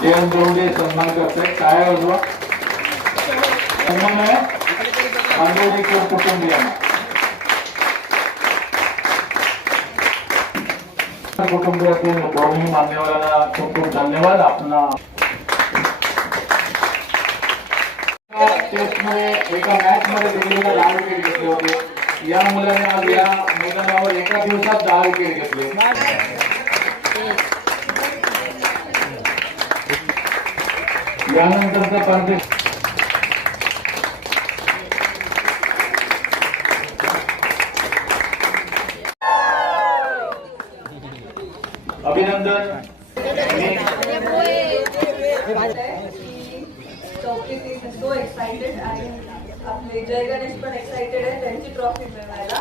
जेवण जेवढे सन्मान करते. काय आजोबा? सन्मान आहे? आंबोली कुटुंबियांना कुटुंबियातील दोन्ही मान्यवरांना खूप खूप धन्यवाद. आपण टेस्टमध्ये एका मॅच मध्ये दिल्लीला दहा विकेट घेतले होते. या मुलाने आज या मैदानावर एका दिवसात दहा विकेट घेतले. यानंतरचं पार्टी. अभिनंदन. सो एक्साइटेड आणि आपले जय गणेश पण एक्साइटेड आहे त्यांची ट्रॉफी मिळवायला.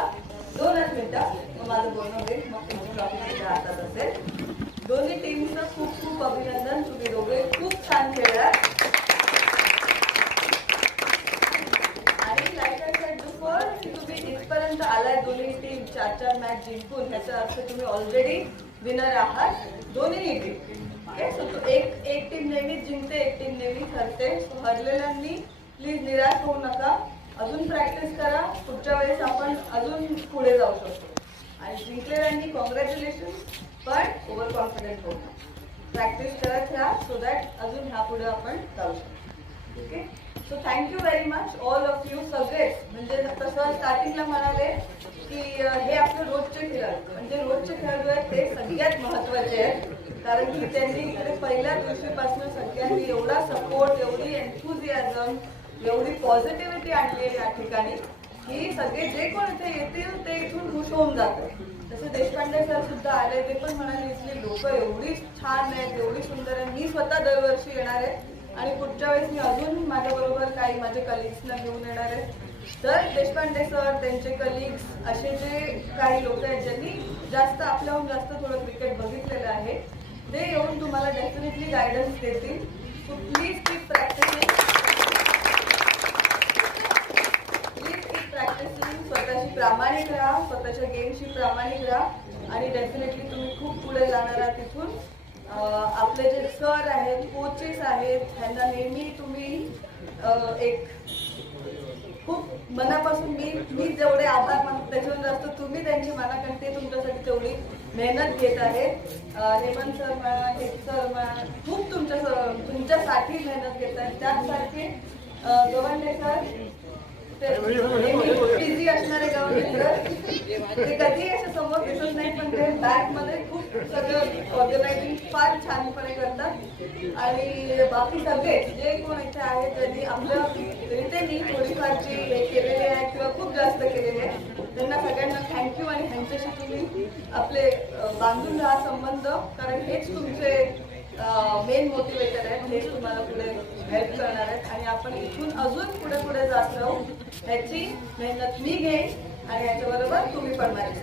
दोनच मिनिटं. माझं बोलणं होईल मग तुमची ट्रॉफी तुमच्या हातात असेल दोन्ही टीमचं खूप खूप अभिनंदन तुम्ही दोघे खूप छान खेळलात आणि लाईक आय सेड बिफोर की तुम्ही इथपर्यंत आलाय दोन्ही टीम चार चार मॅच जिंकून ह्याचा अर्थ तुम्ही ऑलरेडी विनर आहात. दोन्ही टीम ओके सो तो एक एक टीम नेहमीच जिंकते एक टीम नेहमीच हरते. सो हरलेल्यांनी प्लीज निराश होऊ नका. अजून प्रॅक्टिस करा. पुढच्या वेळेस आपण अजून पुढे जाऊ शकतो. आणि जिंकलेल्यांनी कॉंग्रॅच्युलेशन पण ओव्हर कॉन्फिडंट होऊ प्रॅक्टिस करत राहा सो दॅट अजून ह्या पुढे आपण जाऊ शकतो. Okay so thank you very much all of you सगळेच म्हणजे तसं स्टार्टिंगला म्हणाले की हे आपले रोजचे खेळाडू म्हणजे रोजचे खेळाडू आहेत ते सगळ्यात महत्त्वाचे आहेत. कारण की त्यांनी इकडे पहिल्या दिवशीपासून सगळ्यांनी एवढा सपोर्ट एवढी एन्थुझियाझम एवढी पॉझिटिव्हिटी आणली आहे या ठिकाणी की सगळे जे कोण इथे येतील ते इथून खुश होऊन जातात. तसे देशपांडे सर सुद्धा आले ते पण म्हणाले इथली लोक एवढी छान आहेत एवढी सुंदर आहे मी स्वतः दरवर्षी येणार आहे. आणि पुढच्या वेळेस मी अजून माझ्याबरोबर काही माझे कलिग्सना घेऊन येणार आहे. तर देशपांडे सर त्यांचे कलिग्स असे जे काही लोक आहेत ज्यांनी जास्त आपल्याहून जास्त थोडं क्रिकेट बघितलेलं आहे ते येऊन तुम्हाला डेफिनेटली गायडन्स देतील. So please keep practising please keep practising स्वतःशी प्रामाणिक राहा. स्वतःच्या गेमशी प्रामाणिक राहा. आणि डेफिनेटली तुम्ही खूप पुढे जाणार आहात तिथून आपले जे सर आहेत कोचेस आहेत ह्यांना नेहमी तुम्ही एक खूप मनापासून मी मी जेवढे आभार मानतो त्याच्यावर जास्त तुम्ही त्यांची मनाकडे तुमच्यासाठी तेवढी मेहनत घेत आहेत. हेमंत सर म्हणा हे सर म्हणा खूप तुमच्या तुमच्यासाठी मेहनत घेत आहेत. त्याचसारखे अं, सर बिझी असणारे ते कधी असं समोर दिसत नाही पण ते मध्ये खूप सगळं ऑर्गनायझिंग फार छानपणे करतात. आणि बाकी सगळे जे कोण इथे आहेत त्यांनी आपल्या रीतीने थोडीफार जी हे केलेली आहे किंवा खूप जास्त केलेली आहे त्यांना सगळ्यांना थँक्यू आणि ह्यांच्याशी तुम्ही आपले बांधून राहा संबंध. कारण हेच तुमचे मेन मोटिवेटर आहेत हे तुम्हाला पुढे हेल्प करणार आहेत. आणि आपण इथून अजून पुढे पुढे जात राहू ह्याची मेहनत मी घेईन आणि याच्याबरोबर तुम्ही पण माझी